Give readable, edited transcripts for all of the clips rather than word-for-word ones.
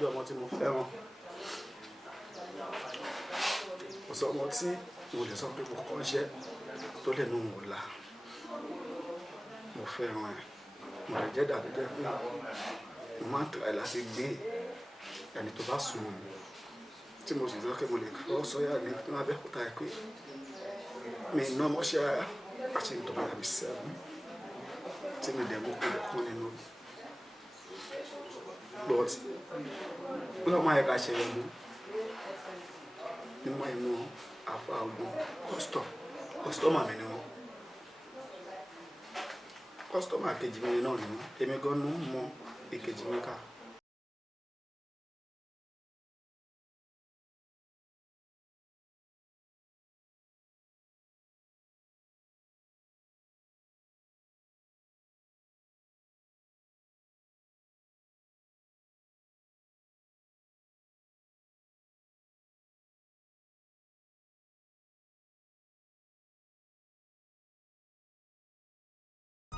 jẹ́ ọmọ tí mo fẹ́ràn. Kò sọ ọmọ tí mo lè sọ pé mo kọ́ iṣẹ́ tó lè nu wò la. Mo fẹ́ràn ẹ̀. Mo lè jẹ́ dàbí jẹ́ pé mo máa ń try láti gbé ẹni tó bá sùn mọ́ mi. Tí mo sì sọ pé mo lè fọwọ́ sọ́yà ní Abẹ́òkúta pé mi ná ọmọṣẹ́ àti nítorí àmì sẹ́gun tí mi dẹ̀ mú kúlẹ̀ kún nínú. But bí wọ́n máa yẹ ká ṣe rẹ̀ mú nímọ̀ inú àfa ogun kọ́sítọ́mà mi ni wọ́n. Kọ́sítọ́mà kejì mi náà ni wọ́n. Èmi gan-an mọ ìkejì mi ká.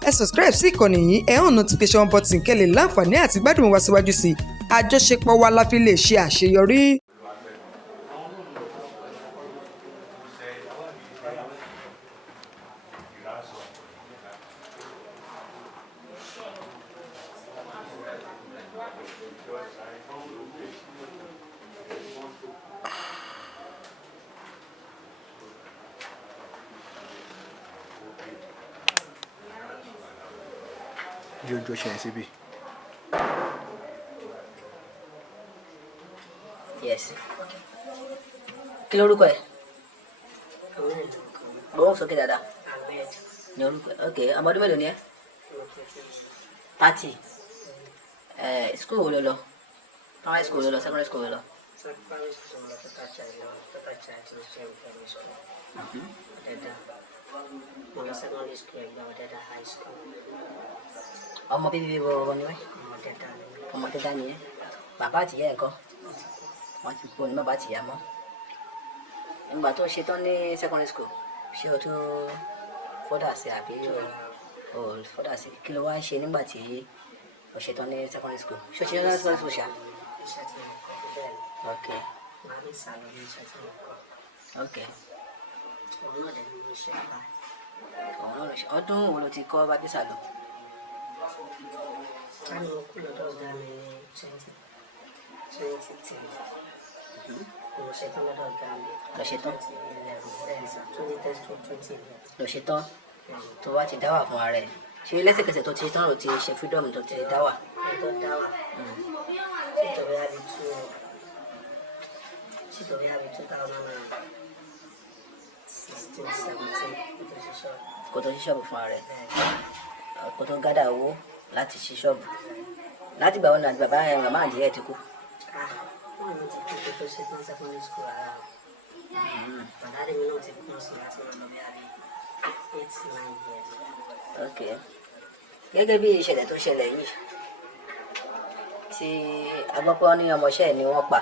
Ẹ subscribe sí ìkànnì yìí, ẹ hàn notification button kẹ́ lè láǹfààní àti gbádùn wa síwájú sí i. Àjọṣepọ̀ wa la fi lè ṣe àṣeyọrí. Jojo ṣe síbí. Yes. Kí lorúkọ ẹ? Bọ́wọ́ sókè dáadáa. Ní orúkọ ẹ. Ok, ọmọ ọdún mélòó ni ẹ? 30. School wo ló lọ? Primary school wo ló lọ? Secondary school wo ló lọ? Ọmọ bíbí wo ni wẹ́? Ọmọ Tẹ́tà ni ẹ. Bàbá àti ìyá ẹ̀ ńkọ́? Wọ́n ti kú ní bàbá àti ìyá mọ́. Nígbà tó ṣe tán ní secondary school, ṣé o tún fọ́dà sí àbí o fọ́dà sí? Kí ló wá ṣe nígbà tí o ṣe tán ní secondary school? Ṣé o ṣe tán ní secondary school ṣá? Ok. Ok. Ọdún wo ló ti kọ́ bábí sàlọ̀? Lọ ṣe tán tó wá ti dáwà fún ara ẹ̀. Ṣé lẹ́sẹ̀kẹsẹ̀ tó ti tán ló ti ṣe freedom tó ti dáwà? Kò tó ṣí ṣọ́ọ̀bù fún ara ẹ̀. Kò tó gádà owó láti ṣí ṣọ́ọ̀bù. Láti ìgbà wo ni bàbá ẹ̀ màmá àdìyẹ ti kú? Ok. Gẹ́gẹ́ bí ìṣẹ̀lẹ̀ tó ṣẹlẹ̀ yìí tí agbọ́pọ̀ ní ọmọọṣẹ́ ni wọ́n pa,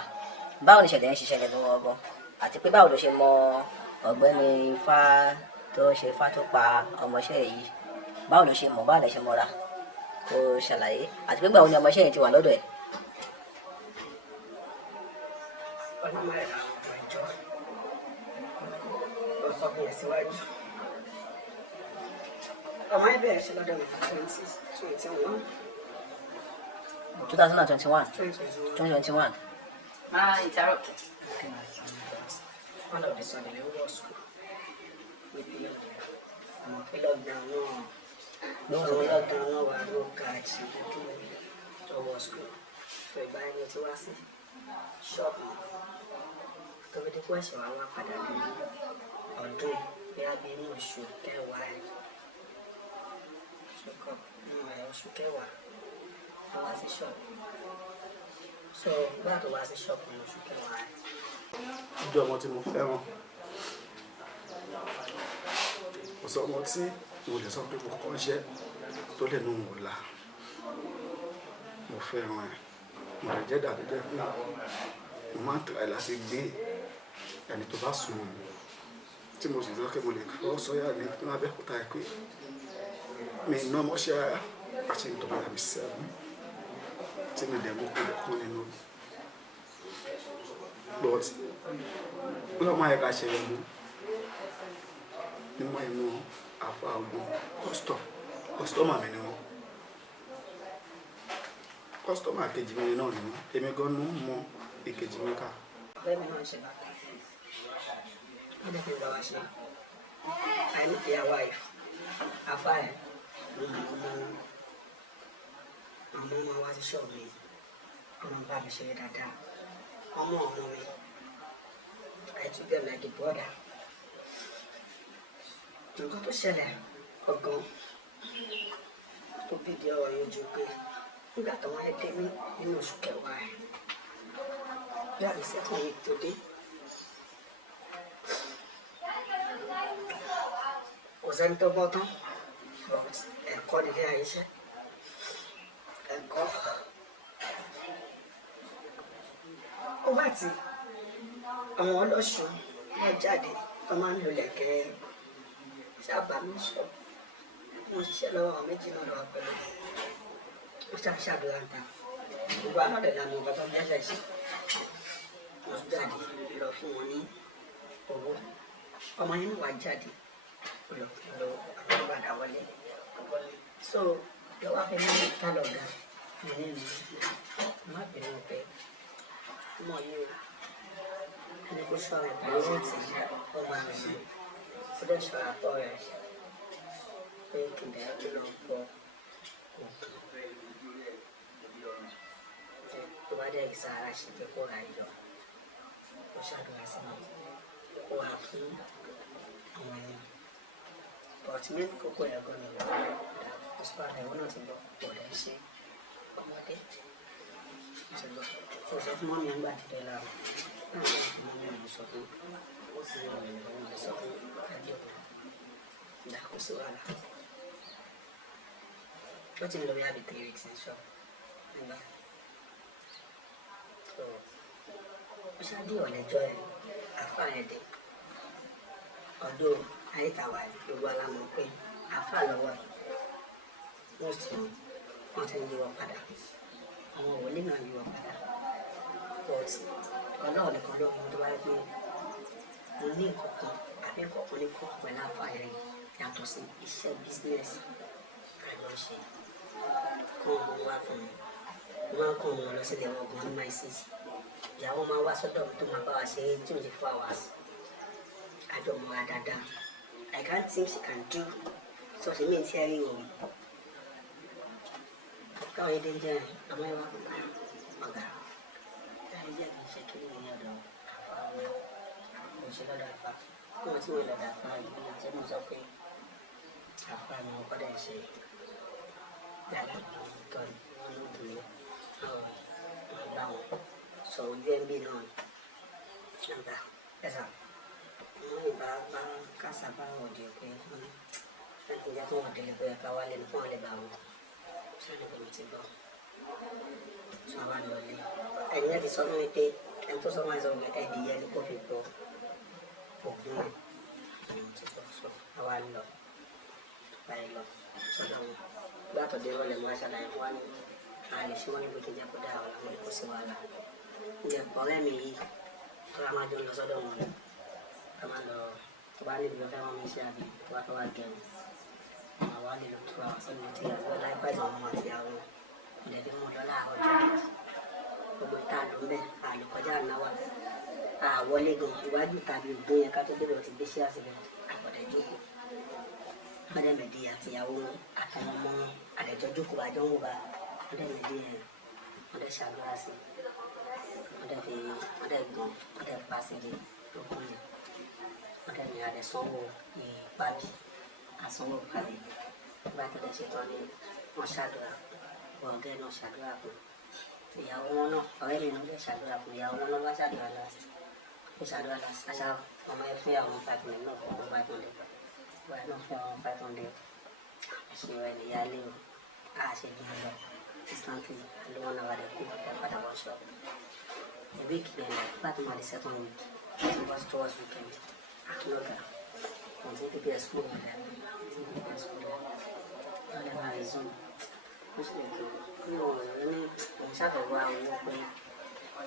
báwo ni ìṣẹ̀lẹ̀ ń ṣiṣẹ́lẹ̀ lọ́wọ́ ọgbọ́n? Àti pé báwo ló ṣe mọ ọ̀gbẹ́ni Ifá tó ṣe Ifá tó pa ọmọọṣẹ́ yìí? Báwo ló ṣe mọ̀? Báwo lẹ ṣe mọ̀ra? Kó ṣàlàyé. Àti pé báwo ni ọmọọṣẹ́ yìí ti wà lọ́dọ̀ ẹ̀? Ọmọ ẹ bẹ̀rẹ̀ sí lọ́dọ̀ mi 2021. 2021. Máa interrupt. One of the Sunday we go school. We be on there. I'm a lockdown no. Lockdown no. I go catch to go school. So I buy me to was shop. To be the question I want padà ní ọdún bí a bí ní oṣù kẹwàá ẹ̀. Ṣùkọ́ ní oṣù kẹwàá wọ́n wá sí shop. So gbà tó wá sí shop ní oṣù kẹwàá ẹ̀. Jẹ́ ọmọ tí mo fẹ́ràn. Kò sọ ọmọ tí mo lè sọ pé mo kọ́ iṣẹ́ tó lè nu wò la. Mo fẹ́ràn ẹ̀. Mo lè jẹ́ dàbí jẹ́ pé mo máa ń try láti gbé ẹni tó bá sùn mọ́ mi. Tí mo sì sọ pé mo lè fọwọ́ sọ́yà ní Abẹ́òkúta pé mi ná ọmọṣẹ́ àti nítorí àmì sẹ́gun tí mi dẹ̀ mú kúlẹ̀ kún nínú. but lọ́mọ ayẹ̀ká ṣẹlẹ̀ mú nímọ̀ inú àfa ọgbọ́n kọ́sítọ́mà mi ni wọ́n kọ́sítọ́mà kejì mi náà ni wọ́n èmi gan ní mọ ìkejì mi ká. ọ̀rẹ́ mi náà ṣe bàtà wọ́n dẹ̀ fi gba wá ṣe I need their wife àfa ẹ̀ àwọn ọmọ wa ti ṣọ́ọ̀ mi ọmọ bá mi ṣeré dáadáa ọmọ mi I treat them like a brother. Nǹkan tó ṣẹlẹ̀ ọ̀gán tó bí di ọ̀rọ̀ yẹn ju pé nígbà tó wáyé dé nínú oṣù kẹwàá ẹ̀ bí àbí second week tó dé kò sẹ́ni tó bọ́ tán but ẹ̀kọ́ nílé ayé ṣe ẹ̀kọ́ ó bá ti àwọn ọlọ́ṣun wọ́n jáde wọ́n máa ń lo lẹ̀kẹ́ sábà mi sọ mo ṣiṣẹ́ lọ́wọ́ àwọn méjì náà lọ́wọ́ pẹ̀lú ó ṣàṣàdúrà ń ta gbogbo alọ́dẹ̀ lànà ọ̀gá tó ń dẹ́sẹ̀ sí wọ́n jáde lọ fún wọn ní owó ọmọ yẹn wà jáde lọ fún lọ àwọn padà wọlé so lọ́wọ́ fẹ́ ní tálọ̀gá mi ní ìlú má bínú pé ọmọ yìí ẹni kó ṣọ́ ẹ̀ pẹ̀lú wọ́ọ̀tì ọmọ rẹ̀ ó dẹ̀ ṣọ́ àpọ̀ rẹ̀ pé kìndẹ̀ ẹ̀ tó lọ bọ òkè tó bá dẹ̀ ìsàrà ṣe pé kó ra ìlọ ó ṣàdúrà sí mi kó wà fún àwọn èèyàn but mí kókó ẹ̀ gan ni ó sọ àlẹ́ ìwọ náà ti gbọ́ kó dẹ̀ ṣe ọmọdé ṣùgbọ́n ó sọ fún mọ́mí ẹgbàá ti dẹ̀ láàrú náà wọ́n fún mọ́mí ẹ̀mí sọ fún ó sì rọ̀ mí lọ́wọ́ sọ fún kájọ ìdàkóso wàhálà ó ti ń lọ bí àbí 3 weeks ní ṣọ́ọ̀ nígbà tó ó ṣáájú ọ̀lẹ́jọ́ ẹ̀ àfa ẹ̀ dé ọdún ayétàwá gbogbo alámọ̀ pé àfa lọ́wọ́ wọ́n ti ń yíwọ́ padà àwọn òwòlé náà yíwọ́ padà but ọlọ́run nìkan lọ́wọ́ tó wáyé pé mo ní nǹkan kan àbí nǹkan kan ní kó pẹ̀lú àfa ẹ̀ yìí yàtọ̀ sí iṣẹ́ bísínẹ́sì àjọ ṣe kọ́ ọmọ wa fún mi wọ́n á kọ́ ọmọ lọ sílẹ̀ wọn gan ní my sis ìyàwó máa wá sọ́dọ̀ mi tó máa bá wa ṣe 24 hours àjọ mọ́ wa dáadáa I can't think she can do such a mean theory o káwọn yẹn dé jẹ́ ọmọ ẹ̀ wá ọ̀gá láì jẹ́ kí n ṣe kí ni ìyẹn ọ̀dọ̀ àfa mo ṣe lọ́dọ̀ àfa wọ́n tí wọ́n lọ́dọ̀ àfa yìí ló jẹ́ mo sọ pé àfa ni wọ́n kọ́dọ̀ ṣe yàrá ìtọ́ni wọn ló dùn yẹ bá wọn sọ ojú ẹ̀ ń bí náà nígbà ẹ̀sà wọn ìbá bá kásá bá wọn di pé wọn láti jẹ́ kí wọ́n délé pé ẹ̀ka wálé ní fún wọn lè bá wọn sáré kò ti gbọ́ sọ wá lọlé ẹ̀yìn ẹ̀ ti sọ fún mi pé ẹni tó sọ fún mi sọ pé ẹ̀dìyẹ ni kò fi gbọ́ ògùn ẹ̀ ẹ̀yìn ti gbọ́ sọ àwa lọ báyìí lọ sọ́dọ̀ wọn gbàtọ̀ dé wọlé mọ́ aṣáájú àyẹ̀wò wa ní àlè ṣé wọ́n ní bó ti jẹ́ kó dá àwọn àwọn ẹ̀kọ́ sí wàhálà ǹjẹ́ ọ̀rẹ́ mi yìí tó a máa jọ lọ sọ́dọ̀ wọn ká máa lọ tó bá níbi ọ̀fẹ́ wọn mi ṣe àbí tó bá fẹ́ wá gẹ̀rù àwọn wa lè lọ tó àwọn sọ́dọ̀ tí a gbọ́ láìpẹ́ ìjọba wọn àti àwọn ilẹ̀ bí wọn lọ láàárọ̀ ọjọ́ kejì gbogbo ìta ló ń bẹ̀ àlùkọjá ànáwà àwọlé gan iwájú tàbí ògbó yẹn ká tó débẹ̀ ọtí gbé ṣé àṣìlẹ̀ àpọ̀dẹ̀ jókòó mọdẹmẹdì àtìyàwó àtàwọn ọmọ àdẹjọ jókòó àjọ ń wò bá mọdẹmẹdì ẹ mọdẹ ṣàdúrà sí mọdẹ gbọn mọdẹ pàṣẹlẹ lókun yẹn mọdẹmẹ àdẹsánwó ìpàbí àsánwó ìpàbí bá tẹlẹ ṣetán ní wọn ṣàdúrà ọgẹ náà ṣàdúrà fún ìyàwó wọn náà ọ̀rẹ́ mi náà lè ṣàdúrà fún ìyàwó wọn náà bá ṣàdúrà láti ó ṣàdúrà láti àṣà ọmọ ẹ fún ìyàwó 5 minutes náà fún ọmọ 500 why not for 500 she went yale she did instantly and the 1 hour they cook the father workshop a week then but my the second week it was towards weekend after continue to be a school and then continue to be a school and then I resume which like no really on Saturday wa wo pe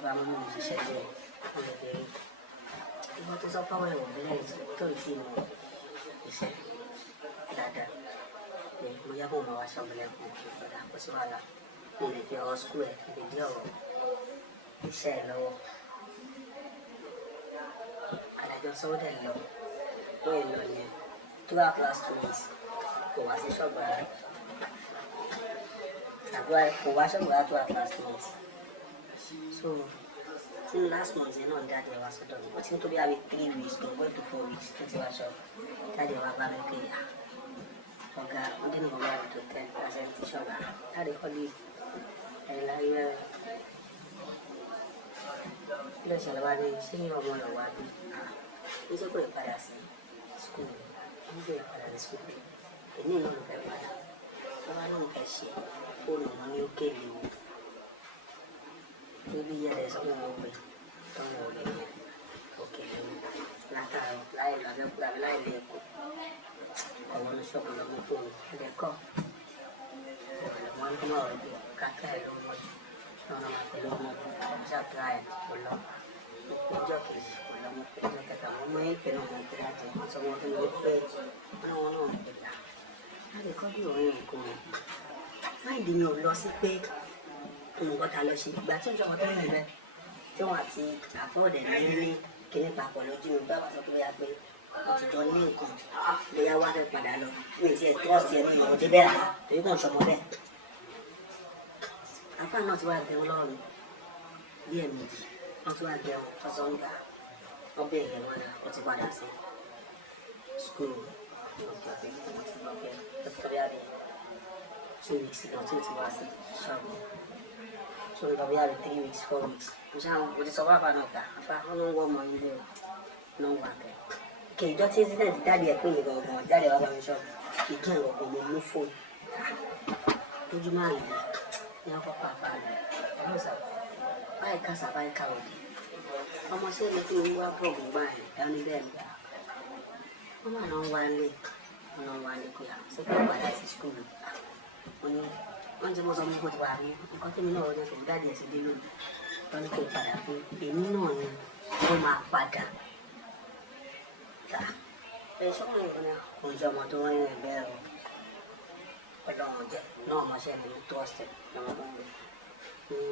ba mo mo ṣiṣẹ́ díẹ̀ wọ́n lè bẹ̀rẹ̀ ìwọ́n tó sọ fáwọn ẹ̀wọ̀n bẹ́ẹ̀ tó ì tí ì mọ iṣẹ́ dáadáa pé mo yá bò máa wá ṣọ́ọ̀bù lẹ́kùn ìgbàdá kó sí wàhálà mo lè fi ọ̀rọ̀ skul ẹ̀ lè dí ọ̀rọ̀ iṣẹ́ ẹ̀ lọ́wọ́ adájọ́ sọ́wọ́dẹ̀ lọ wọ́n yẹn lọ yẹn 2 hours last 2 weeks kò wá sí ṣọ́ọ̀bù rárá àbúrò kò wá ṣọ́ọ̀bù rárá 2 hours last 2 weeks so tí last month yẹn náà ń dáadé wá sọ́dọ̀ mi ó ti ń tó bí i 3 weeks to 4 weeks tó ti wá ṣọ́ọ̀bù dáadé wá bá mi pé ọ̀gá ó dín nǹkan báyìí tó 10% tí ṣọ́ọ̀bù dáadé kọ́ lè ẹ̀yìn láyé rẹ̀ kí ló ṣẹlẹ̀ wá ní ṣé ọmọ rẹ̀ wá bí ní sẹ́kọ̀ ìpadà sí skul ní sẹ́kọ̀ ìpadà sí skul pé èmi náà ló fẹ́ padà wọ́n bá lóun fẹ́ ṣe fóònù wọn ní òkè lè wò níbi yẹrẹ sọ́wọ́n wọn pé tọ́wọ́n ò lè yẹ òkè lè wò látàrí láì lọ́dẹ́kùn àbí láì lè kó ọ̀wọ́n ní ṣọ́ọ̀bù lọ́mọ fóònù ẹ̀dẹ̀kọ́ ọ̀lọ́mọ ń gbọ́ ọ̀rọ̀ bí kákẹ́ ẹ̀ ló mọ̀ jù náà máa pẹ̀lú ọmọ ṣàtúrà ẹ̀ ọ̀lọ́ ìpéjọ kejì ọ̀lọ́mọ ìpéjọ kẹta wọn mọ ìpè náà wọn kiri àjẹ wọn sọ wọn tó lè pẹ́ wọn náà ń gbà láti kọ́ bí ọ̀rẹ́ nǹkan wọn láì dì mí ò lọ sí pé nǹkan ta lọ ṣe ìgbà tí ìjọba tó yìn bẹ́ẹ̀ tí wọn àti àfọwọ́dẹ̀ ní kíní papọ̀ lójú mi bá wà sọ pé wọ́n ti jọ ní nǹkan bóyá wá fẹ́ padà lọ mi ì tiẹ̀ tọ́ọ̀sì ẹ̀ ní ìyọ̀wọ́ dé bẹ́ẹ̀ rà torí kàn ṣọmọ bẹ́ẹ̀ àfáà náà ti wá bẹ̀rù lọ́rùn bí ẹ̀mejì wọ́n ti wá bẹ̀rù tọ́sọ̀ ń gbà wọ́n bẹ̀rẹ̀ yẹn lọ́dà wọ́n ti padà sí skul ọ̀gbìn wọ́n ti lọ bẹ̀rẹ̀ lọ́tọ́rí àbí 2 weeks náà tí ó ti wá sí ṣọ́ọ̀bù tó ń lọ bí àbí 3 weeks 4 weeks mo ṣáà mo ti sọ fún àfáà náà gbà àfáà wọn ló ń wọ́ ọmọ yín lé o náà wà bẹ́ẹ̀ kì í jọ tí incident jáde ẹ̀ pé ìgbà ọ̀gbọ̀n jáde wá bá mi ṣọ́ọ̀bù ìjọ ìwọ̀gbọ̀n mo mú fóònù lójú máa ń lè ní àkọ́kọ́ àfáàní ẹ̀rọ sà báyìí kásà báyìí káwọ́dì ọmọ sí ẹni tí wọ́n wá bọ̀gùn gbà ẹ̀ dání bẹ́ẹ̀ gbà wọ́n máa náà wá lé pé à ṣé kí wọ́n padà sí skul wọ́n ní wọ́n ti mọ̀ sọ mọ́ ti wà rí nǹkan tí mi náà wọ́n ní kò dáàdì ẹ̀ sí dé lónìí wọ́n ní kí n padà pé èmi náà ni wọ́n máa padà tà ẹ̀ sọ́kùn yìí ni kò jẹ́ ọmọ tó wọ́n yẹn ẹgbẹ́ rẹ̀ ọlọ́run jẹ́ náà ọmọọṣẹ́ mi tó ọ̀sẹ̀ lọ́wọ́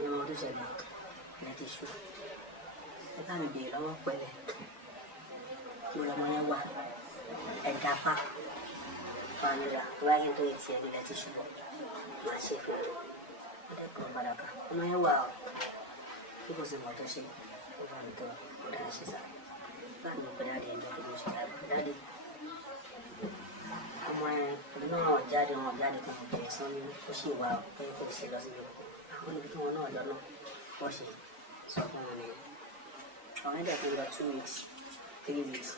ní ọmọ tó ṣẹlẹ̀ ilẹ̀ ti ṣú ẹ bá mi bèèrè lọ́wọ́ pẹ̀lẹ́ mo lọ́mọ yẹn wà ẹ̀dá fà fàmìlà wáyé tó yẹ tiẹ̀ ilẹ̀ ti ṣú bọ̀ máa ṣe fún mi ọdẹ́kùn padàkà ọmọ yẹn wà ọ́ kí kò sí mọ̀ tó ṣe ó bá mi tó ọ̀dà ṣe sá láti mọ̀ pé dáadé ẹ̀jọ́ tó ṣe dáadé ọmọ ẹ̀ náà jáde wọn jáde kan bẹ̀rẹ̀ sán ní ó sì wà pé kò sí lọ síbi àwọn ibi tí wọn náà lọ náà wọ́n ṣe sọ fún wọn nìyẹn àwọn ẹ̀dẹ̀ tó ń lọ 2 weeks 3 weeks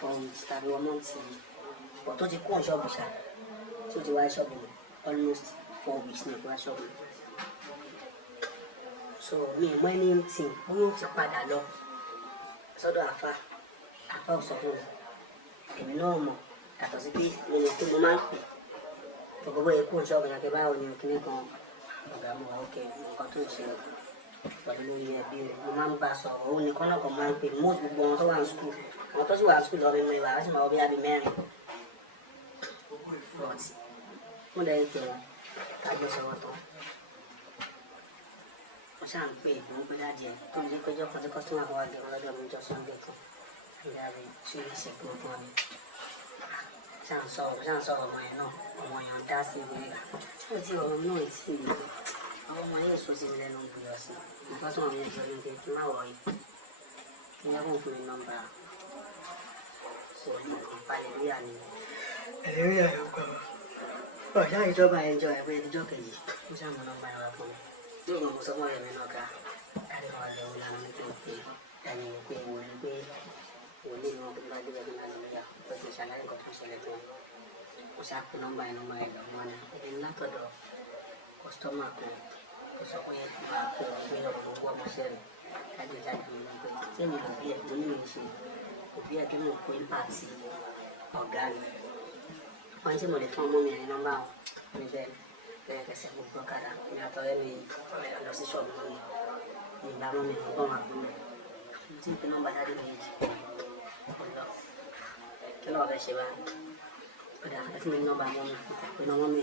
4 weeks tàbí 1 month yìí bọ̀ tó ti kó ṣọ́ọ̀bù ṣá tó ti wá ṣọ́ọ̀bù almost 4 weeks ní ìwá ṣọ́ọ̀bù so mi ì mọ ẹni tí bóyá ó ti padà lọ sọ́dọ̀ àfa ò sọ fún mi èmi náà mọ̀ yàtọ̀ sí pé mo mọ̀ pé mo máa ń pè gbogbo ẹ̀kú ṣọ́ọ̀bù yàtọ̀ báwo ni òkìní kan ọ̀gá mo wà ókè nǹkan tó ń ṣe pẹ̀lú lórí ẹbí rẹ̀ mo máa ń bá a sọ̀rọ̀ òun nìkan náà kan máa ń pè mọ́ gbogbo wọn tó wà ní skul àwọn tó sì wà ní skul lọ́ọ́ mímọ ìwà àti màá bí abí mẹ́rin but mo lè pè wọn kájọ sọ̀rọ̀ tán mo ṣáà ń pè mo ń pè dáadé ẹ̀ tó ń jẹ́ pé jọ́kàn tí kọ́sítọ́mà bá wà gẹ̀rọ lọ́dọ̀ mi jọ Sunday kan ìdáre tí ó ṣe pé ó ni ṣáà ń sọ̀rọ̀ ọmọ yẹn náà ọmọ yẹn ń dá sí ìwé rà ó ti ọmọ náà ti rí àwọn ọmọ yẹn sọ sí mi lẹ́nu gbìyànjú sí nǹkan tó wọn yẹn sọ ní pé kí n má wọ̀ yìí kí n yẹ kó fún mi nọ́mbà so ìpàlẹ́ríà ni ẹ̀lẹ́ríà ló kọ́ ọ̀ṣá ìjọba ẹ̀jọ̀ ẹ̀pẹ́ ìdíjọ́ kejì ó ṣàmù nọ́mbà yẹn wá fún mi yóò mọ̀ sọ mọ́ ẹ̀mí náà ká kárí wọn lè wọlé àwọn nípa pé ẹni pé wòlíì náà tó bá débẹ̀ nínú àlùmíyà ó ti ṣàlàyé nǹkan tó ń ṣẹlẹ̀ fún wọn ó ṣàpè nọ́mbà yẹn lọ́wọ́ ni ẹni látọ̀dọ̀ kọ́sítọ́mà kan ó sọ pé máa pè ọ́ pé ọ̀rọ̀ owó ọmọọṣẹ́ rẹ̀ jáde nínú pé tí èmi lò bí ẹ̀ mo ní ìṣe òbí ẹ̀ kí mo kó ìpàtì ọ̀gá mi wọ́n tí mo lè fún ọmọ mi ẹ̀rí nọ́mbà wọn níbẹ̀ bẹ́ẹ̀ kẹsẹ̀ gbogbo ọ̀kadà ní àtọ̀rẹ́ mi lọ sí ṣọ́ọ̀bù mi ìgbà mọ́ mi ọgbọ́n wà fún mi mo ti ń pe nọ́mbà dáadé méjì ọ̀lọ́ kí lọ́wọ́ fẹ́ ṣe bá ọ̀dà ẹ fún mi nọ́mbà mọ́ mi pé nọ́mbà mi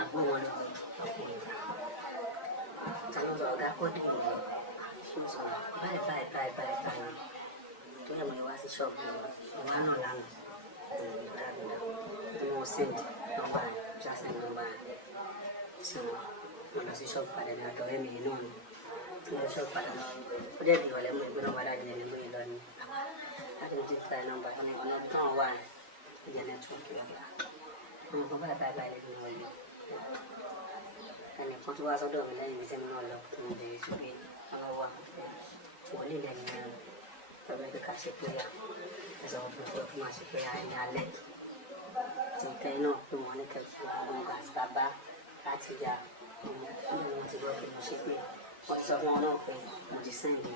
àbúrò wọn lọ ọkùnrin tàbí ọ̀gá kọ́dù ìwọ̀n ṣé ó sọ báyìí tó yẹ mọ̀ ẹ wá sí ṣọ́ọ̀bù ìwà náà lánàá tí wọ́n send nọ́mbà just nọ́mbà tí wọ́n lọ sí ṣọ́ọ̀bù padà ní àtọ̀rẹ́ mi náà ni tí wọ́n ṣọ́ọ̀bù padà náà ó dẹ̀ bí ìrọ̀lẹ́ mú ìgbé nọ́mbà dájú ẹni lóye lọ ni láti ní títà nọ́mbà ọ̀nà tán wà ní nẹ́tíwọ̀kì ọ̀gá wọn kọ́ báyìí lẹ́nu wọlé ẹnì kan tó wá sọ́dọ̀ mi lẹ́yìn iṣẹ́ mi náà lọ tó ń bèrè sí pé ọmọ wa wọlé lẹ́yìn náà tọ́jú pé ká ṣe péyà ẹ̀sọ́ ọ̀gbìn fún wa ṣe péyà ní alẹ́ tí tẹ́ náà pé wọ́n ní kẹ́kẹ́ àwọn ọgbà àti bàbá láti ya ọmọ ọdún wọn ti gbọ́ pé mo ṣe pé wọ́n ti sọ fún wọn náà pé mo ti sẹ́ǹdì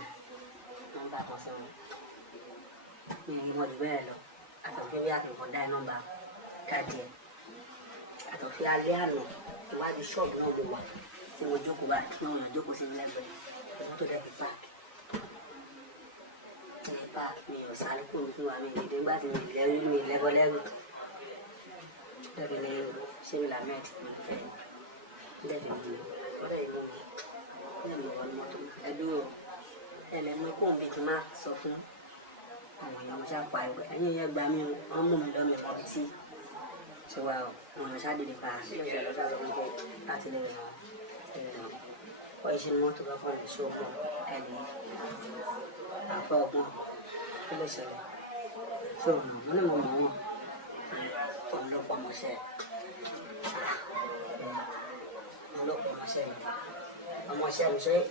nọ́mbà kan sọ mi ní wọ́n jù bẹ́ẹ̀ lọ àtọ̀fẹ́ bí àtọ̀kọ̀ dá nọ́mbà dáàdì ẹ̀ àtọ̀fẹ́ alẹ́ àná ìwádìí ṣọ́ọ̀bù náà ló wà tí mo jókòó bá tí wọ́n yàn jókòó sí lẹ́gbẹ̀ẹ́ ìwọ́n tó dẹ̀ fi páàkì ní páàkì mi ò sáré kó mi fún wa mi ìdí nígbà tí mi lẹ́rú mi lẹ́bọ lẹ́rú lẹ́bi ní ṣébi lamed mi fẹ́ lẹ́bi mi ọ̀rẹ́ ìlú mi lẹ́bi wọn mọ́tò ẹ̀dúró ẹlẹ́mi kó mi ti máa sọ fún àwọn èèyàn ṣáà pa ẹgbẹ́ ẹ̀yìn yẹn gbà mí wọ́n mú mi lọ́mọ ìfọ̀bí tí ṣe wà ó wọn ṣáà dìde pa ṣe lọ́sà lọ́wọ́ pé láti lè ràn wọ́n ṣe mọ́tò bá fọ́n lè ṣóògùn ẹ̀mí àfọ́ ọgbọ́n kí ló ṣẹlẹ̀ ṣóògùn wọn ni mo mọ̀ wọ́n ọlọ́pàá ọmọọṣẹ́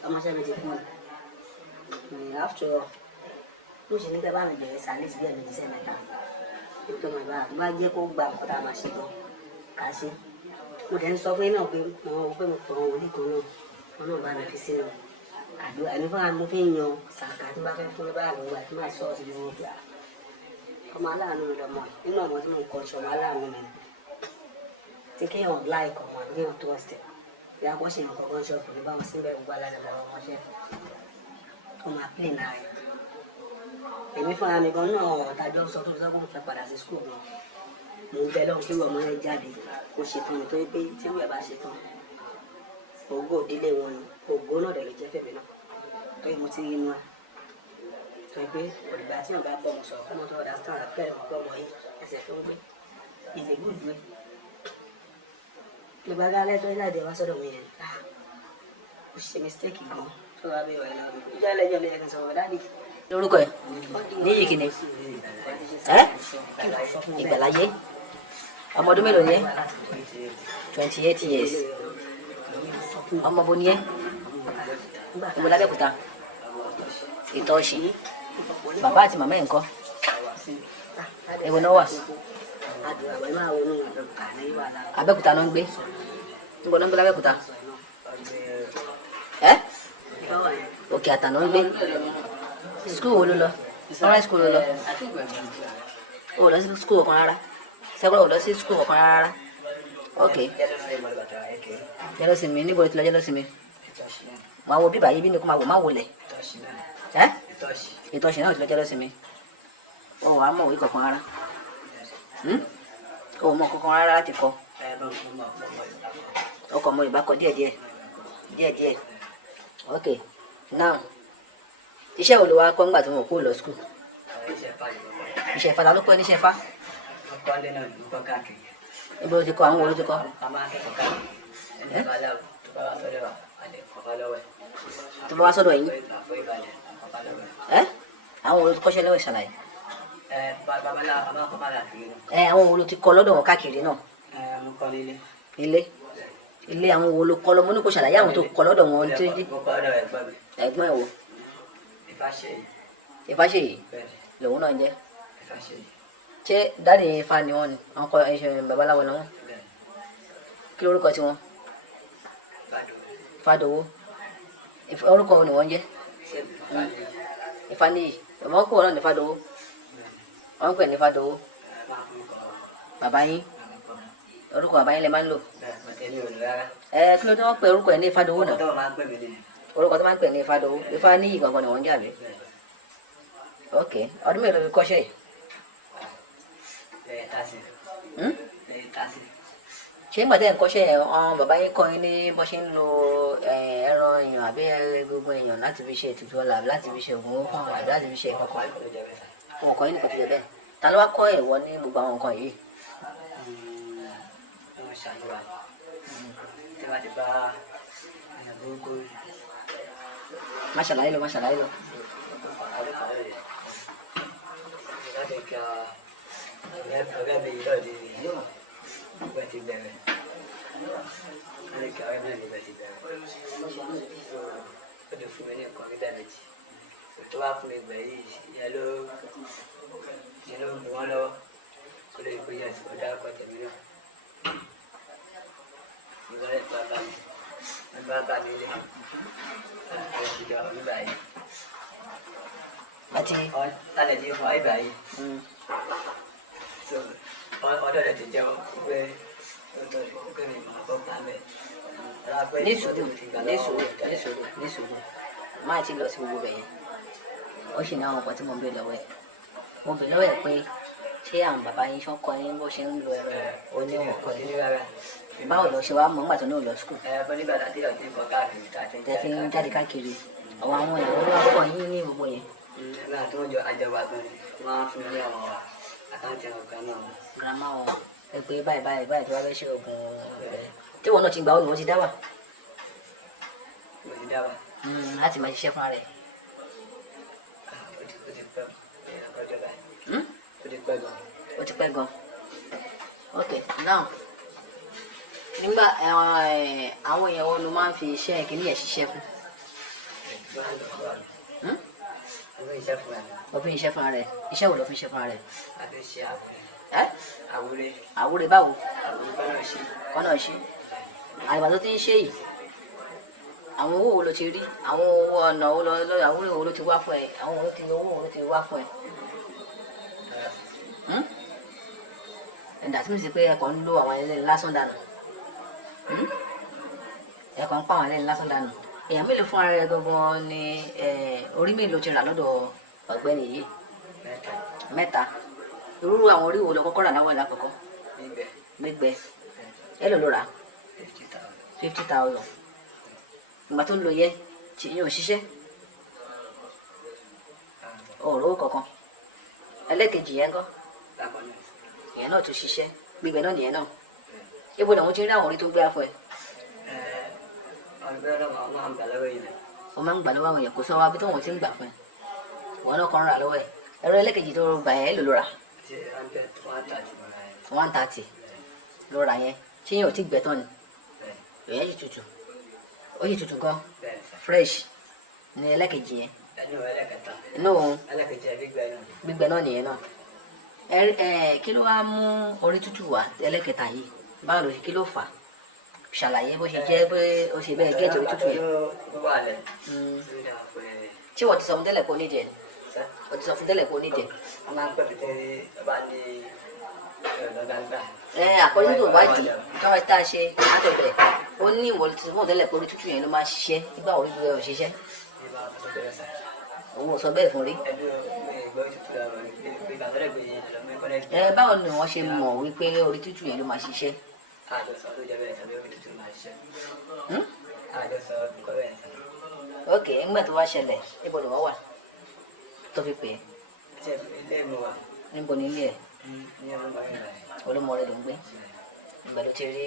ọmọọṣẹ́ mi ti kú ni after all mo ṣe ní kẹ́ bá mi bẹ̀rẹ̀ sàlẹ̀ sí bí ẹ̀mí iṣẹ́ mẹ́ta nítorí mo bá jẹ́ kó gba nǹkan tá a máa ṣe gan ká ṣe mo dẹ̀ ń sọ fún yín náà pé mo pé mo pọ̀ wọn wòlíì kan náà wọn náà bá mi fi sínú àdúrà ẹni fún mi fi ń yan sàkà tí bá fẹ́ fún mi bá àwọn ìgbà tí máa sọ ọ́ sí wọn gbà ọmọ aláàánú mi lọmọ nínú ọmọ tí mo ń kọ ṣe ọmọ aláàánú mi tí kéèyàn láìkọ̀ ọmọ àbíyàn tó ọ̀sẹ̀ ìyá kọ́ ṣe nǹkan kan ṣọ́ọ̀bù ní báwọn síbẹ̀ gbogbo aládàá làwọn ọmọọṣẹ́ ọmọ àpilẹ̀ náà rẹ̀ èmi fúnra mi gan náà ọ̀tàjọ́ sọ tó sọ́kùn fẹ́ padà sí skul gan mo ń bẹ lọ́hùn kí ọmọ yẹn jáde kó ṣe tán nítorí pé tí wíwẹ̀ bá ṣe tán ògo òdílé wọn ni ògo náà dẹ̀ lè jẹ́ fẹ̀mí náà torí mo ti rí inú ẹ̀ torí pé òdìgbà tí wọn bá bọ́ ọmọ sọ̀rọ̀ ọmọ tó ọ̀dà stand up kẹ́rì ọ̀pọ̀ ọmọ yìí ẹsẹ̀ tó ń gbé ìlẹ̀ gbùdú ẹ̀ ìgbà gálẹ́ tó jáde wá sọ́dọ̀ mi yẹn ó ṣe mistake gan tó wá bí ọ̀rẹ́ náà ìjà lẹ́jọ́ lẹ́yìn kan sọ̀rọ̀ dáàbì lórúkọ ẹ níyì kìíní ẹ ìgbàláyé ọmọ ọdún mélòó ni ẹ 28 years ọmọ bo ni ẹ ìbò lábẹ́òkúta ìtọ́ṣì bàbá àti màmá ẹ̀ ń kọ́ ìbò náà wà abẹ́òkúta náà ń gbé ìbò náà ń gbé lábẹ́òkúta ẹ òkè àtà náà ń gbé school wo ló lọ primary school ló lọ o lọ sí school ọ̀kan rárá sẹ́kọ̀ọ́ o lọ sí school ọ̀kan rárá ok jẹ́lọ́sìmí níbo ni ti lọ jẹ́lọ́sìmí wàá wo bíbá yìí bí ni kò máa wò má wò lẹ̀ ẹ́ ìtọ́sí náà ti lọ jẹ́lọ́sìmí o wàá mọ̀ òwe kọ̀ọ̀kan rárá o mọ̀ kọ̀ọ̀kan rárá láti kọ́ ọkọ̀ mọ ìbákọ̀ díẹ̀díẹ̀ ok now iṣẹ́ wo ló wá kọ́ ńgbà tí wọ́n kó lọ skul iṣẹ́ ìfà ta ló kọ́ ẹ níṣẹ́ ìfà níbo ló ti kọ́ àwọn wo ló ti kọ́ tó bá wá sọ́dọ̀ yín àwọn wo ló ti kọ́ṣẹ́ lọ́wọ́ ìṣàlàyé àwọn wo ló ti kọ́ lọ́dọ̀ wọn káàkiri náà ilé àwọn wo ló kọ́ lọ mo ní kó ṣàlàyé àwọn tó kọ́ lọ́dọ̀ wọn tó jí ẹ̀gbọ́n ẹ̀ wò Ìfáṣèyí lòun náà ń jẹ́ ṣé dáàdì Ifá ni wọ́n ni àwọn kọ ẹ̀ṣẹ̀ babaláwo ni wọ́n kí lórúkọ tí wọ́n Fádowó orúkọ wo ni wọ́n jẹ́ Ifáníyì ọmọ kúrò náà ní Fádowó wọ́n ń pè ní Fádowó bàbá yín orúkọ bàbá yín lè máa ń lò kí ló dé wọ́n pe orúkọ ẹ̀ ní Fádowó náà orúkọ tó máa ń pè ní Ifádowó Ifá níyì gangan ni wọ́n ń jà bí. ok ọdún mélòó ló fi kọ́ṣẹ́ yìí. ṣé nígbà tẹ́ ń kọ́ṣẹ́ yẹn àwọn bàbá yín kọ́ yín ní bó ṣe ń lo ẹran èèyàn àbí gbogbo èèyàn láti fi ṣe ètùtù ọlà láti fi ṣe ògùn owó fún àwọn àbí láti fi ṣe ìkọ̀kọ̀ wọn kọ́ yín nìkan tó yẹ bẹ́ẹ̀ ta ló wá kọ́ ẹ̀wọ́ ní gbogbo àwọn nǹkan yìí. má ṣàlàyé lọ. tó bá fún mi gbẹ yìí yẹn ló mú wọn lọ́wọ́ kó lè gbé yẹn sọ dá ọkọ tèmi náà ìwọlé bàbá mi lé ìjọ ìgbà yìí àti ọ̀tálẹ̀ ti fọ ìgbà yìí so ọ̀dọ̀ rẹ̀ ti jẹun pé ọ̀tọ̀ rẹ̀ pé mi máa bọ́ pa mẹ́. ní sùúrù máa ti lọ sí gbogbo bẹ̀yẹn ó sì ní àwọn ọkọ̀ tí mo ń bè lọ́wọ́ ẹ̀ mo bè lọ́wọ́ ẹ̀ pé ṣé àwọn bàbá yín ṣọ́kọ yín bó ṣe ń lo ẹ̀rọ oníwọ̀n kan yín báwo lọ ṣe wá mọ̀ nígbà tó náà lọ sùkúl tẹ fi ń jáde káàkiri àwọn ìyàwó ló wá kọ́ yín ní gbogbo yẹn. nígbà tó ń jọ àjọba gan ni wọ́n á fún mi ní àwọn àkáǹtì ọ̀gá náà. girama wọn ẹ pé báyìí tó wá fẹ́ ṣe oògùn tí wọn náà ti gbà ó ní wọ́n ti dá wà. wọ́n ti dá wà. láti máa ṣiṣẹ́ fúnra rẹ̀. ó ti pẹ́ gan. ok now nígbà àwọn èèyàn wọn ló máa ń fi iṣẹ́ kìíní ẹ̀ ṣiṣẹ́ fún. ó fi iṣẹ́ fúnra rẹ̀ iṣẹ́ wo ló fi iṣẹ́ fúnra rẹ̀. àwúre báwo kọ́nà ṣe àyùbá tó ti ń ṣe yìí àwọn owó wo ló ti rí àwọn owó ọ̀nà àwúre wo ló ti wá fún ẹ àwọn owó wo ló ti wá fún ẹ. ẹ̀dá tí mo sì pé ẹ̀kọ́ ń lo àwọn ẹlẹ́ni lásán dànù ẹ̀kọ́ ń pa àwọn ẹlẹ́ni lásán dànù èèyàn mélòó fún ara rẹ̀ gangan ni orí mélòó ti rà lọ́dọ̀ ọ̀gbẹ́ni yìí. mẹ́ta irú àwọn orí wo lọ kọ́kọ́ rà láwọn ìlàkọ̀kọ́ gbígbẹ ẹ lò ló rà 50,000 ìgbà tó ń lo yẹ tí yóò ṣiṣẹ́ ọ̀rọ̀ kankan ẹlẹ́kejì yẹn gan ìyẹn náà tún ṣiṣẹ́ gbígbẹ náà nìyẹn náà ibo làwọn ti rí àwọn orí tó gbé afọ ẹ. wọ́n máa ń gbà lọ́wọ́ àwọn èèyàn kò sọ wá bí tó wọ́n ti ń gbà fún ẹ wọ́n náà kàn ń rà lọ́wọ́ ẹ ẹ̀rọ ẹlẹ́kejì tó gbà yẹn lò ló rà 130 ló rà yẹn tí yẹn ò tí gbẹ tán ni èyàn yìí tutù ó yìí tutù gan fresh ní ẹlẹ́kejì yẹn inú gbígbẹ náà nìyẹn náà kí ló wá mú orí tútù wá ẹlẹ́kẹta yìí báwo ló ṣe kí ló fà á ṣàlàyé bó ṣe jẹ́ pé ó ṣe bẹ́ẹ̀ gẹ́ẹ̀tì orí tútù yẹn. tí wọ́n ti sọ fún tẹ́lẹ̀ pé ó nídìí ẹ̀ ni wọ́n ti sọ fún tẹ́lẹ̀ pé ó nídìí ẹ̀. àkọ́jú tó wádìí káwá tá a ṣe látọ̀bẹ̀ ó ní ìwọ̀n tí wọ́n tẹ́lẹ̀ pé orí tútù yẹn ló máa ṣiṣẹ́ nígbà orí gbígbẹ ò ṣiṣẹ́ òun ò sọ bẹ́ẹ̀ fún rí. báwo ni wọ́n ṣe mọ̀ wípé orí tútù yẹn ló máa ṣiṣẹ́. ok ńgbà tó wá ṣẹlẹ̀ níbo ni wọ́n wà tó fi pè é. níbo ni ilé ẹ̀ olúmọ̀ọ́rẹ́ ló ń gbé ìgbà ló ti rí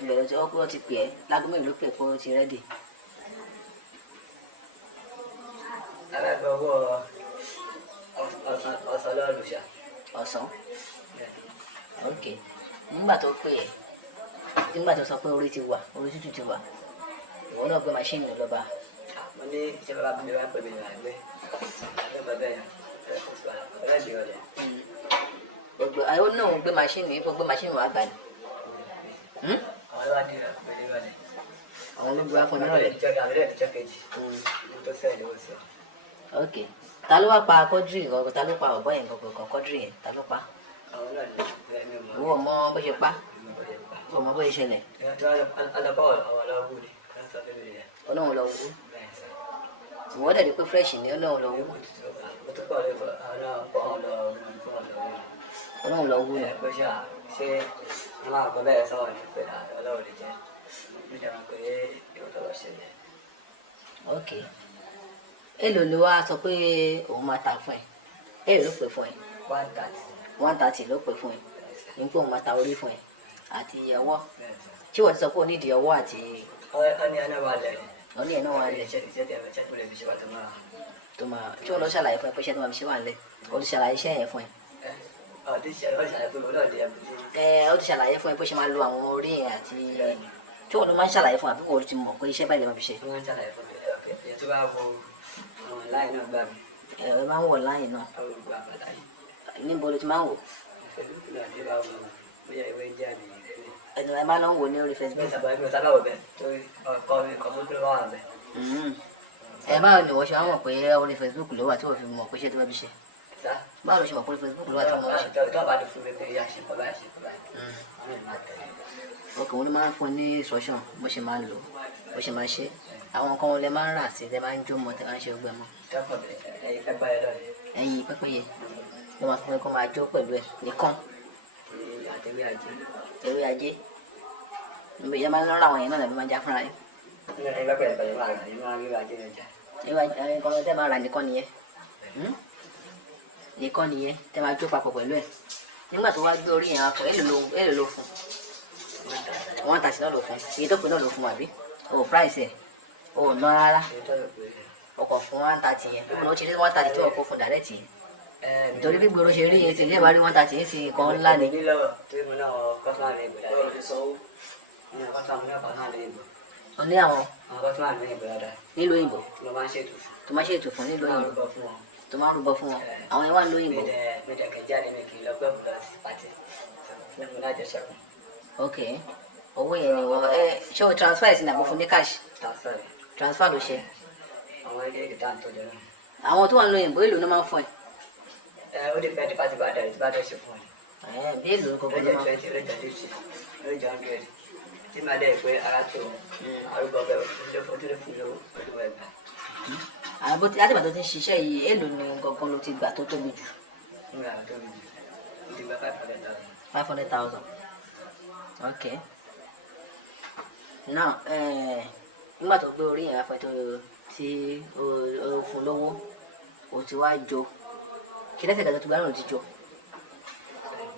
ìgbà ló ti ọkọ ti pè é lágọ́ mẹ́rin ló pè pé ó ti rẹ́dì. alágbọ̀wọ́ ọ̀sán lọ́ọ̀lù ṣá. ọ̀sán ok nígbà tó pè é nígbà tó sọ pé orí ti wà orí tútù ti wà ìwọ náà gbé máṣíìnì lọ́ba. mo ní ṣé bàbá mi wá pè mí ní àgbẹ̀ àgbẹ̀ bàbá yẹn ọ̀rẹ́dì ọ̀rẹ́. gbogbo àwọn náà gbé máṣíìnì gbogbo máṣíìnì wà gbà ní. àwọn ló wá dé ìrà pẹ̀lú ìrọ̀lẹ́. àwọn ló gbé wá fún ìrọ̀lẹ́. àwọn ilé ìjọ kejì tó sẹ́yìn ló sọ. ok ta ló wá pa kọ́dírì gangan ta ló pa ọ̀bọ yẹn gangan kọ́dírì yẹn ta ló pa. àwọn náà ní ẹni mọ̀. ìwọ mọ bó ṣe pa ìwọ mọ bó ṣe ṣẹlẹ̀. alọ́pàá àwọn ọlọ́wọ́ ni ọlọ́run lọ wú ìwọ́n dẹ̀ rí pé fresh ni ọlọ́run lọ wú mo tún pọ̀ lè fọ ọlọ́run lọ wú ni. pé ṣé aláàbọ̀ bẹ́ẹ̀ sọ̀rọ̀ ní pé ọlọ́run lè jẹ́ mi dàgbà pé yóò tọrọ ṣẹlẹ̀. ok èlò ló wá sọ pé òun máa ta fún ẹ èlò ló pè fún ẹ 130 ló pè fún ẹ ní pé òun máa ta orí fún ẹ àti ọwọ́ tí wọ́n ti sọ pé o nídìí ọwọ́ àti ọ ní ẹná wà lẹ́yìn. ọ ní ẹ̀ náà wà lẹ̀ iṣẹ́ tó lè fi ṣe wà tó máa tí wọ́n lọ ṣàlàyé fún ẹ pé iṣẹ́ tó máa fi ṣe wà ń lẹ̀ o ti ṣàlàyé iṣẹ́ yẹn fún ẹ. ó ti ṣàlàyé fún mi náà dé ó ti ṣàlàyé fún ẹ pé ṣe máa lo àwọn orí yẹn àti tí wọ́n lọ máa ń ṣàlàyé fún àbí wọ́n ti mọ̀ pé iṣẹ́ báyìí lè máa fi ṣe. wọ́n ń ṣàlàyé fún mi ẹ̀ tó bá wo àwọn láì náà gbà mí. ẹ máa ń wọ̀ láyìn náà àwọn olùgbà àbàláyé. níbo ló ti máa ń wò. Facebook náà dé bá wọn bóyá ìwé jáde ẹnu ẹ máa ń wò ní orí Facebook. mi sábà wò bẹ́ẹ̀ torí ọkọ mi kọ́ fún pé wọ́n wà bẹ́ẹ̀. ẹ báwo ni wọ́n ṣe wá mọ̀ pé orí Facebook ló wà tí wọ́n fi mọ̀ pé ṣé tó bá fi ṣe. sá báwo ló ṣe mọ̀ pé orí Facebook ló wà tí wọ́n máa ṣe. tó bá dùn fún mi pé yá ṣe kọ́ báyìí ṣe kọ́ báyìí. ọkàn wọn ló máa ń fún ní instruction bó ṣe máa ń lò bó ṣe máa ṣe àwọn nǹkan wọn lè máa ń rà sí ẹ máa ń jó mọ tẹ máa ń ṣe ọgbẹ mọ. ẹyin pẹ́pẹ́yẹ ló máa fún mi kó máa jó pẹ̀lú ẹ nìkan ewé ajé níbi ìyá máa ń lọ́ra àwọn yẹn náà lẹ́nu máa ń já fúnra yín. ewé ajé kan tẹ́ máa rà nìkan nìyẹn nìkan nìyẹn tẹ́ máa jó papọ̀ pẹ̀lú ẹ̀ nígbà tó wá gbé orí yẹn wá fún èlò ló fún 130 náà ló fún iye tó pé náà ló fún àbí o price ẹ̀ o ná rárá ọkọ̀ fún 130 yẹn níbo ló ti rí 130 tí wọ́n kó fún direct yẹn nítorí bí gbòòrò ṣe rí yẹn ti ilé ìbá rí 130 yẹn ti kan ńlá ni. o ní àwọn nílùú òyìnbó tó máa ṣètò fún nílùú òyìnbó tó máa ń rúbọ fún wọn àwọn yẹn wà nílùú òyìnbó. ok owó yẹn ni wọ́n ṣé o transfer sí ní àbò fún ní cash transfer ló ṣe. àwọn tó wà nílùú òyìnbó èlò náà máa ń fún ẹ. ó dé bẹ́ẹ̀ nípa tí bá dẹ̀ tí bá dẹ̀ ṣe fún ẹ. bí èlò gbogbo ló máa ń fún ẹ. lójó 100 tí máa dẹ̀ pé ara tó arúgbó bẹ́ẹ̀ ó tún lè fún lówó pẹ̀lú ẹgbà. àbó tí àtìgbà tó ti ń ṣiṣẹ́ yìí èlò ni gangan ló ti gbà tó tóbi jù. nígbà tó tóbi jù ó ti gba 500,000. 500,000 ok now nígbà tó gbé orí yẹn afẹ́ tó tí o fún lówó o ti wá jó kí lẹ́sẹ̀ gàdọ̀ tó gbá náà ti jó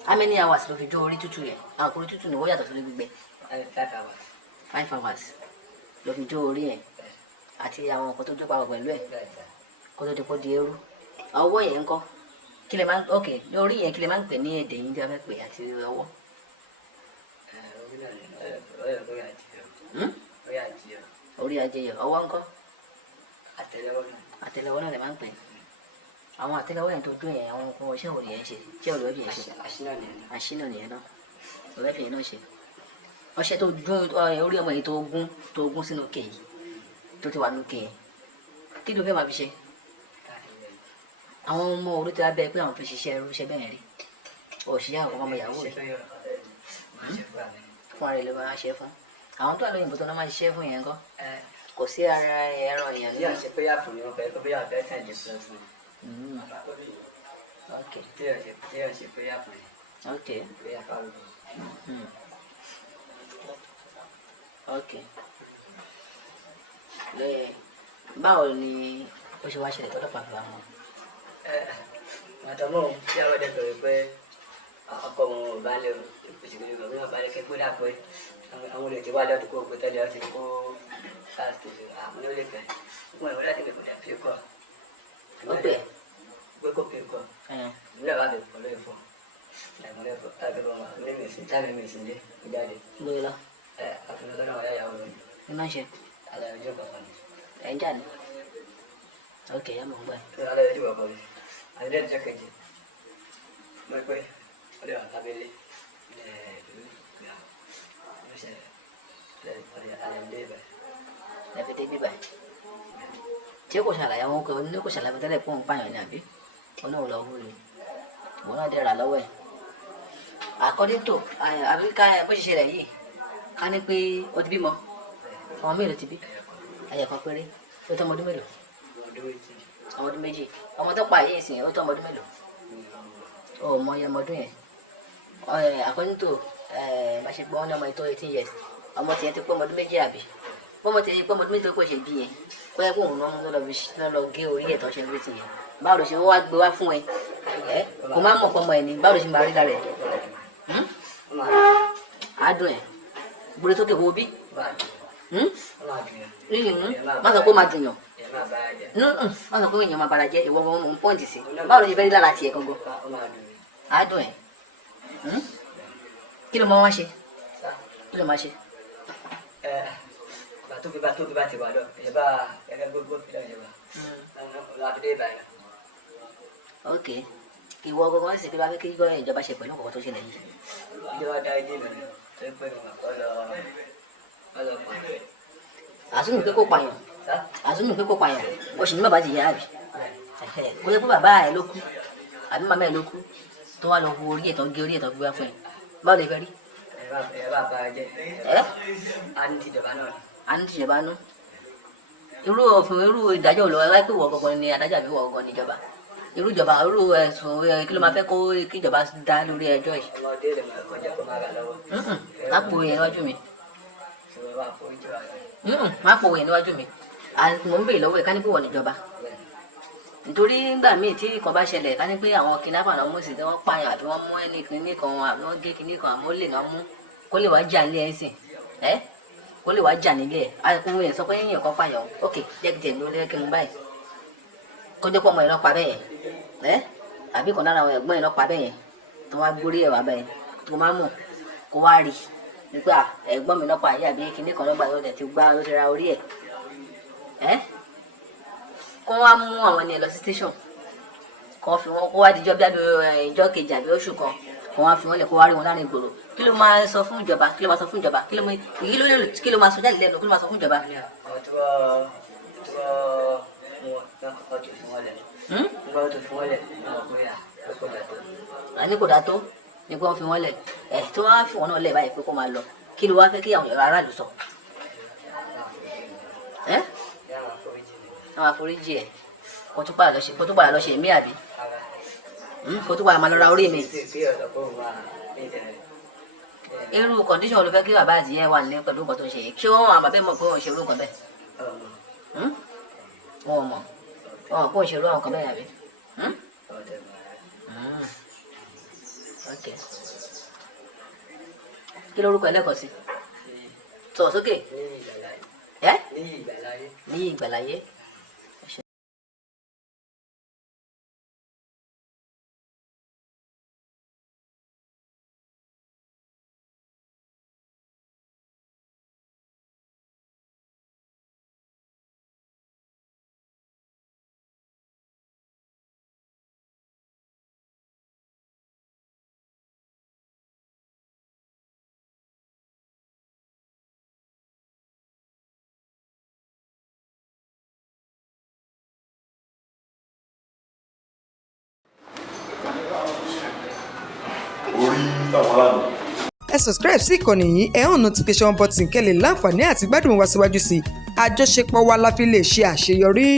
how many hours ló fi jó orí tútù yẹn àwọn orí tútù ni wọ́n yàtọ̀ sórí gbígbẹ 5 hours. 5 hours ló fi jó orí yẹn àti àwọn nǹkan tó jó papọ̀ pẹ̀lú ẹ̀ kó tó di kó di eérú ọwọ́ yẹn ń kọ́ kí lè máa ń ok orí yẹn kí lè máa ń pè ní èdè yín tí a fẹ́ pè àti ọwọ́. orí ajé yọ ọwọ́ ń kọ́ àtẹ́lẹwọ́ náà lè máa ń pè àwọn àtẹ́lẹwọ́ yẹn tó dún yẹn àwọn nǹkan iṣẹ́ òrì yẹn ṣe iṣẹ́ òrì ọ̀bì yẹn ṣe àṣìnà nìyẹn náà ọ̀rẹ́fì yẹn náà ṣe ọṣẹ tó dún orí ọmọ yìí tó gún sínú òkè yìí tó ti wà ní òkè yẹn kí ló fẹ́ máa fi ṣe àwọn ọmọ orí tó bẹ pé àwọn fi ṣiṣẹ́ irú iṣẹ́ bẹ́ẹ̀ rí òṣìṣẹ́ àwọn ọmọ ìyàwó rẹ̀ fún ara ìlú máa ṣe fún àwọn tó wà lóyìnbó tó náà máa ṣiṣẹ́ fún yẹn kọ́ kò sí ara ẹ̀rọ yẹn ní àṣẹ pé yà fún mi wọn fẹ́ pé yà fẹ́ sẹ́ǹdì fún un. ok tí yà ṣe pé yà fún mi. ok pé yà fáwọn mi. ok báwo ni ó ṣe wá ṣẹlẹ̀ tọ́lọ́pàá fi wá wọn. màtọ́mọ́ tí àwọn ọdẹ bẹ̀rẹ̀ pé ọkọ̀ wọn ò bá lè òṣèlú kan ní ọba lè ké pé dà pé àwọn olè ti wá lọ́dún kó pé tẹ́lẹ̀ ọtí kó káàkiri àwọn olè kẹ́ wọ́n ìwé láti lè kó dà pé kọ́. ó bẹ̀. pé kó pé kọ́. ìlú àwọn àbẹ̀kọ́ lóye fún ẹ̀gbọ́n àgbẹ̀kọ́ wọn ní mèsì táàmì mèsì lé jáde. lóye lọ. àfihàn sọ́nà ọ̀yá ìyàwó rẹ̀. ní máa ń ṣe. alẹ́ ọjọ́ kọ̀ọ̀kan ni. ẹ̀ ń jà ní. ok yà mọ̀ ń gbà. alẹ́ ọjọ́ kọ̀ọ̀kan ni. alẹ́ ọjọ́ kejì. mo pé ọdẹ wà lábẹ́lẹ́ lẹ́bi dé bíbá tí kò ṣàlàyé àwọn ọkọ̀ ní kò ṣàlàyé tẹ́lẹ̀ pọ̀ ń pààyàn ní àbí wọn náà lọ wú ni wọn náà dẹ̀ra lọ́wọ́ ẹ̀ according to àbí ká bó ṣe ṣẹlẹ̀ yìí ká ní pé ó ti bímọ ọmọ mélòó ti bí ẹ̀yẹ̀ kan péré ó tọ́ ọmọ ọdún mélòó ọmọ ọdún méjì ọmọ tó pa yìí sìn ó tó ọmọ ọdún mélòó o mọ iye ọmọ ọdún yẹn according to bá ṣe gbọ́ wọn ní ọmọ ètò 18 years ọmọ tiẹ̀ ti pé ọmọ ọdún méjì àbí bọ́mọ tiẹ̀ pé ọmọ ọdún méjì tó kọ́ ṣe bí yẹn kó yẹ kó òun náà lọ gé orí ẹ̀ tó ṣe lórí ti yẹn báwo ló ṣe wá gbé wá fún ẹ kò má mọ̀ pọ́nmọ ẹ̀ ní báwo ló ṣe máa rí lára ẹ̀ adùn ẹ̀ gbọ́dọ̀ sókè wo bí má sọ pé ó máa dùn yàn má sọ pé èèyàn máa bara jẹ́ ìwọ ọmọ pọ́ǹtì sí báwo ló ṣe fẹ́ rí lára tiẹ̀ gangan adùn ẹ̀ kí ló máa wá ṣe kí ló máa ṣe. tó fi bá ti wà lọ ìjọba ẹgbẹ́ gbogbo ìpínlẹ̀ ìjọba láti dé ìbàdàn. ok ìwọ gangan sì pé bá fẹ́ kí ìjọba ṣe pẹ̀lú nǹkan tó ṣẹlẹ̀ yìí. ìjọba dá ẹjẹ ìbàdàn tó ń pè ní ọlọ́pàá. àsùnmù pé kó pààyàn àsùnmù pé kó pààyàn o sì ní bàbá ti yá àbí kó yẹ pé bàbá ẹ ló kú àbí màmá ẹ ló kú tó wà lọ wo orí ẹ̀ tó gé orí ẹ̀ tó gbé wá fún ẹ báwo lè fẹ́ rí. ẹ bá bá jẹ a ní tìjọba náà ni. a ní tìjọba nú irú òfin irú ìdájọ́ olùwà wáyé pé wọ́n gangan ni adájọ́ àbí wọ́n gangan ni ìjọba irú ìjọba irú ẹ̀sùn kí ló máa fẹ́ kó kí ìjọba dá lórí ẹjọ́ yìí. ọmọdé lè máa kọjá kó má bà lọ́wọ́. lápò yẹn níwájú mi má pò yẹn níwájú mi mò ń béèrè lọ́wọ́ ẹ̀ ká ní pé wọ́n níjọba nítorí nígbà míì tí nǹkan bá ṣẹlẹ̀ ká ní pé àwọn kidnapper náà mú sí tí wọ́n pààyàn àbí wọ́n mú ẹni kìíní kan àbí wọ́n gé kìíní kan àmọ́ ó lè náà mú kó lè wá jà nílé ẹ̀ sìn kó lè wá jà nílé ẹ̀ àìkún yẹn sọ pé yẹn kan pààyàn ok jẹ́ kí tẹ̀lé olóyè kí n báyìí kó jẹ́ pọ̀ ọmọ yẹn náà pa bẹ́ẹ̀ àbí kan lára àwọn ẹ̀gbọ́n yẹn náà pa bẹ́ẹ̀ tó wá gbórí ẹ̀ wá bẹ́ẹ̀ tó má mọ̀ kó wá rí nípa ẹ̀gbọ́n mi náà pa àyè àbí kìíní kan lọ́gbà yóò dẹ̀ ti gbá ló ti ra orí ẹ̀ kó wá mú àwọn ènìyàn lọ sí station kó fi wọn kó wá dijọ́ bí ìjọ kejì àbí oṣù kan kó wá fi wọn lẹ̀ kó wá rí wọn láàrin ìgboro kí ló máa sọ fún ìjọba kí ló máa sọ fún ìjọba kí ló máa sọ jáde lẹ́nu kí ló máa sọ fún ìjọba. àní kò dá tó ní pé wọ́n fi wọ́n lẹ̀ tí wọ́n á fi wọn náà lẹ̀ báyìí pé kó máa lọ kí ló wá fẹ́ kí àwọn aráàlú sọ. àwọn àforíjì ẹ̀ kó tún padà lọ ṣe mí àbí kó tún padà máa lọ ra orí mi. irú condition ló fẹ́ kí bàbá àti ìyá wà ní pẹ̀lú nǹkan tó ń ṣe yìí ṣé wọ́n wà bàbá mọ̀ pé wọ́n ṣe irú nǹkan bẹ́ẹ̀ wọ́n mọ̀ pé wọ́n ṣe irú àwọn nǹkan bẹ́ẹ̀ àbí. kí lórúkọ ẹlẹ́kọ̀ọ́ sí sọ̀rọ̀ sókè ní ìgbàláyé. ẹ subscribe sí ìkànnì yìí ẹ hàn notification button kẹ́ lè láǹfààní àti gbádùn wa síwájú sí i àjọṣepọ̀ wa la fi lè ṣe àṣeyọrí.